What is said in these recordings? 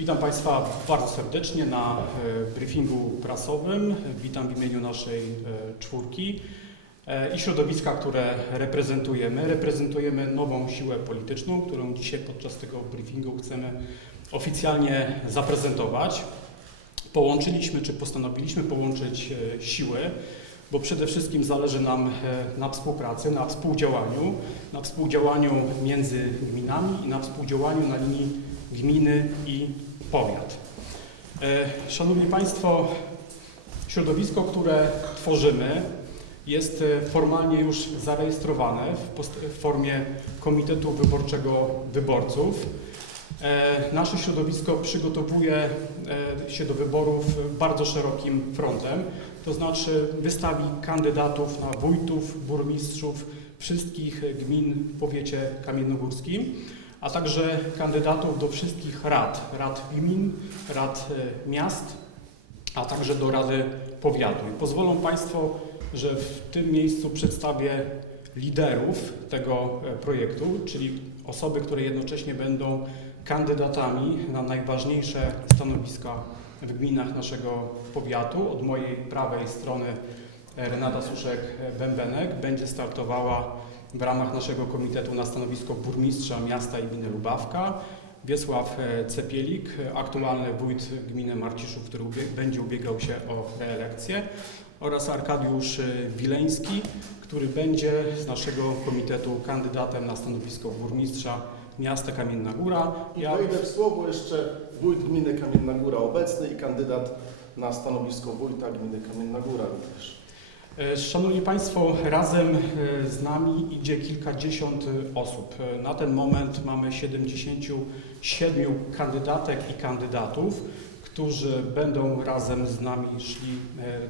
Witam Państwa bardzo serdecznie na e, briefingu prasowym. Witam w imieniu naszej e, czwórki e, i środowiska, które reprezentujemy. Reprezentujemy nową siłę polityczną, którą dzisiaj podczas tego briefingu chcemy oficjalnie zaprezentować. Połączyliśmy, czy postanowiliśmy połączyć siły, bo przede wszystkim zależy nam na współpracy, na współdziałaniu, na współdziałaniu między gminami i na współdziałaniu na linii gminy i powiat. E, Szanowni Państwo, środowisko, które tworzymy, jest e, formalnie już zarejestrowane w, formie Komitetu Wyborczego Wyborców. E, Nasze środowisko przygotowuje się do wyborów bardzo szerokim frontem, to znaczy wystawi kandydatów na wójtów, burmistrzów wszystkich gmin w powiecie kamiennogórskim, a także kandydatów do wszystkich rad, rad gmin, rad e, miast, a także do Rady Powiatu. I pozwolą Państwo, że w tym miejscu przedstawię liderów tego e, projektu, czyli osoby, które jednocześnie będą kandydatami na najważniejsze stanowiska w gminach naszego powiatu. Od mojej prawej strony e, Renata Suszek-Bębenek będzie startowała w ramach naszego komitetu na stanowisko burmistrza miasta i gminy Lubawka. Wiesław e, Cepielik, aktualny wójt gminy Marciszów, który będzie ubiegał się o reelekcję oraz Arkadiusz e, Wileński, który będzie z naszego komitetu kandydatem na stanowisko burmistrza miasta Kamienna Góra. Ja wejdę w słowo jeszcze wójt gminy Kamienna Góra obecny i kandydat na stanowisko wójta gminy Kamienna Góra również. E, Szanowni Państwo, razem e, z nami idzie kilkadziesiąt e, osób. Na ten moment mamy 77 kandydatek i kandydatów, którzy będą razem z nami szli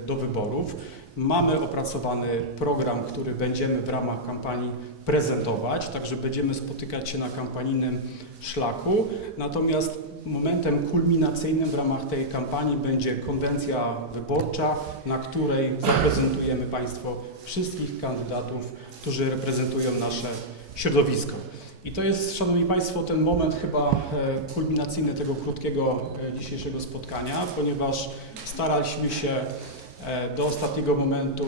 do wyborów. Mamy opracowany program, który będziemy w ramach kampanii prezentować, także będziemy spotykać się na kampanijnym szlaku. Natomiast momentem kulminacyjnym w ramach tej kampanii będzie konwencja wyborcza, na której zaprezentujemy Państwo wszystkich kandydatów, którzy reprezentują nasze środowisko. I to jest, Szanowni Państwo, ten moment chyba e, kulminacyjny tego krótkiego e, dzisiejszego spotkania, ponieważ staraliśmy się e, do ostatniego momentu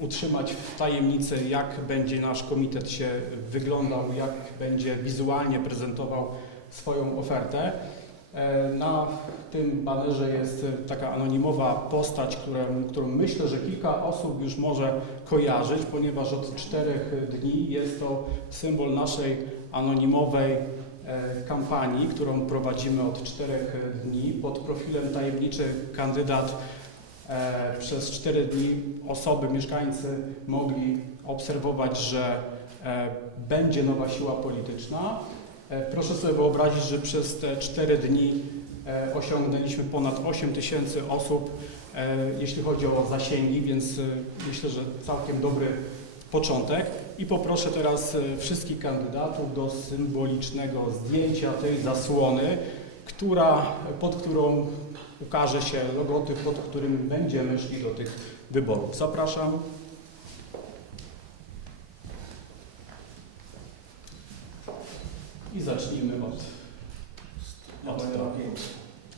utrzymać w tajemnicy, jak będzie nasz komitet się wyglądał, jak będzie wizualnie prezentował swoją ofertę. E, Na tym banerze jest taka anonimowa postać, którą, którą myślę, że kilka osób już może kojarzyć, ponieważ od czterech dni jest to symbol naszej anonimowej e, kampanii, którą prowadzimy od czterech dni. Pod profilem tajemniczy kandydat przez cztery dni osoby, mieszkańcy mogli obserwować, że e, będzie nowa siła polityczna. E, Proszę sobie wyobrazić, że przez te cztery dni e, osiągnęliśmy ponad 8 tysięcy osób, e, jeśli chodzi o zasięgi, więc e, myślę, że całkiem dobry początek. I poproszę teraz e, wszystkich kandydatów do symbolicznego zdjęcia tej zasłony, która, pod którą ukaże się logotyp, pod którym będziemy szli do tych wyborów. Zapraszam. I zacznijmy od, od tego.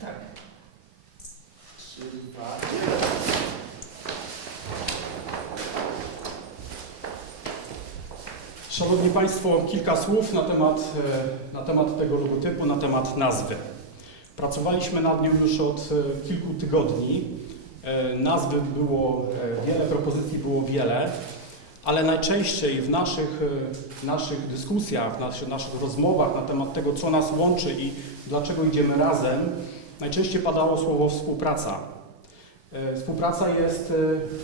Tak. Trzy, dwa. Szanowni Państwo, kilka słów na temat, e, na temat tego logotypu, na temat nazwy. Pracowaliśmy nad nią już od e, kilku tygodni. E, Nazwy było e, wiele, propozycji było wiele, ale najczęściej w naszych, naszych dyskusjach, w naszych, naszych rozmowach na temat tego, co nas łączy i dlaczego idziemy razem, najczęściej padało słowo współpraca. Współpraca jest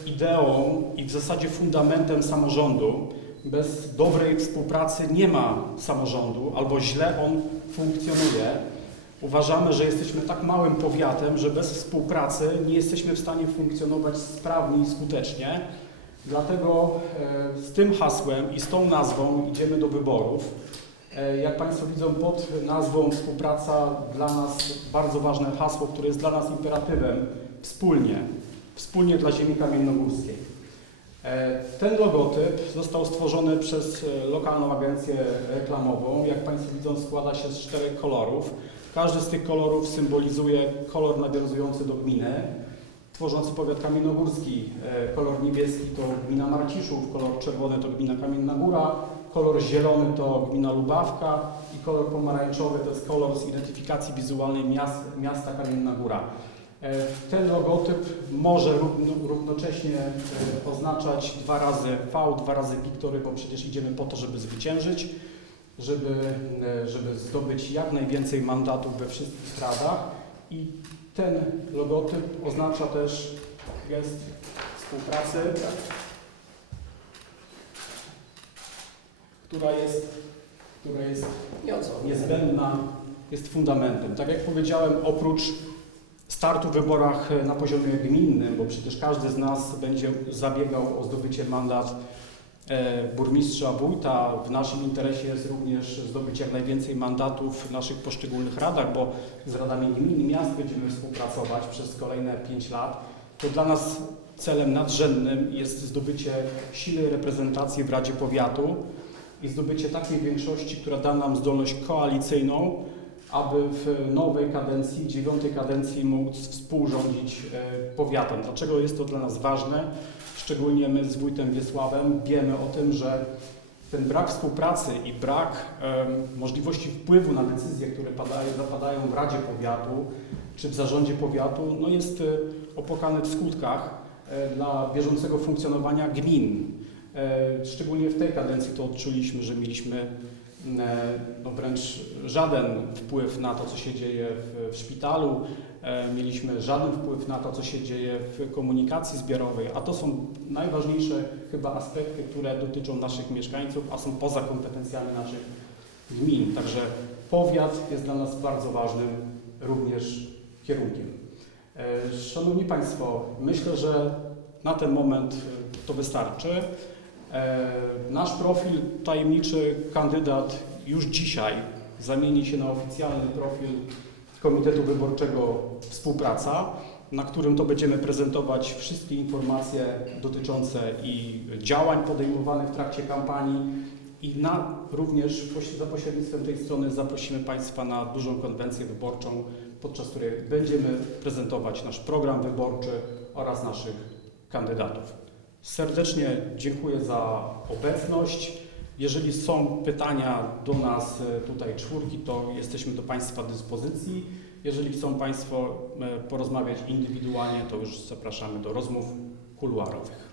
ideą i w zasadzie fundamentem samorządu. Bez dobrej współpracy nie ma samorządu, albo źle on funkcjonuje. Uważamy, że jesteśmy tak małym powiatem, że bez współpracy nie jesteśmy w stanie funkcjonować sprawnie i skutecznie. Dlatego e, z tym hasłem i z tą nazwą idziemy do wyborów. E, Jak Państwo widzą, pod nazwą współpraca dla nas bardzo ważne hasło, które jest dla nas imperatywem wspólnie, wspólnie dla ziemi kamiennogórskiej. E, Ten logotyp został stworzony przez lokalną agencję reklamową. Jak Państwo widzą, składa się z czterech kolorów. Każdy z tych kolorów symbolizuje kolor nawiązujący do gminy, tworzący powiat kamiennogórski. E, Kolor niebieski to gmina Marciszów, kolor czerwony to gmina Kamienna Góra, kolor zielony to gmina Lubawka i kolor pomarańczowy to jest kolor z identyfikacji wizualnej miast, miasta Kamienna Góra. E, Ten logotyp może równo, równocześnie e, oznaczać dwa razy V, dwa razy Wiktory, bo przecież idziemy po to, żeby zwyciężyć, żeby, e, żeby zdobyć jak najwięcej mandatów we wszystkich radach i ten logotyp oznacza też gest współpracy, która jest, która jest niezbędna, jest fundamentem. Tak jak powiedziałem, oprócz startu w wyborach na poziomie gminnym, bo przecież każdy z nas będzie zabiegał o zdobycie mandat burmistrza, wójta. W naszym interesie jest również zdobyć jak najwięcej mandatów w naszych poszczególnych radach, bo z radami gmin i miast będziemy współpracować przez kolejne 5 lat. To dla nas celem nadrzędnym jest zdobycie silnej reprezentacji w Radzie Powiatu i zdobycie takiej większości, która da nam zdolność koalicyjną, aby w nowej kadencji, dziewiątej kadencji móc współrządzić e, powiatem. Dlaczego jest to dla nas ważne? Szczególnie my z wójtem Wiesławem wiemy o tym, że ten brak współpracy i brak możliwości wpływu na decyzje, które padają, zapadają w Radzie Powiatu czy w zarządzie powiatu, no jest e, opłakany w skutkach e, dla bieżącego funkcjonowania gmin. E, Szczególnie w tej kadencji to odczuliśmy, że mieliśmy no wręcz żaden wpływ na to, co się dzieje w, w szpitalu, e, mieliśmy żaden wpływ na to, co się dzieje w komunikacji zbiorowej, a to są najważniejsze chyba aspekty, które dotyczą naszych mieszkańców, a są poza kompetencjami naszych gmin. Także powiat jest dla nas bardzo ważnym również kierunkiem. E, Szanowni Państwo, myślę, że na ten moment e, to wystarczy. E, Nasz profil tajemniczy kandydat już dzisiaj zamieni się na oficjalny profil Komitetu Wyborczego Współpraca, na którym to będziemy prezentować wszystkie informacje dotyczące i działań podejmowanych w trakcie kampanii i na, również za pośrednictwem tej strony zaprosimy Państwa na dużą konwencję wyborczą, podczas której będziemy prezentować nasz program wyborczy oraz naszych kandydatów. Serdecznie dziękuję za obecność. Jeżeli są pytania do nas e, tutaj czwórki, to jesteśmy do Państwa dyspozycji. Jeżeli chcą Państwo e, porozmawiać indywidualnie, to już zapraszamy do rozmów kuluarowych.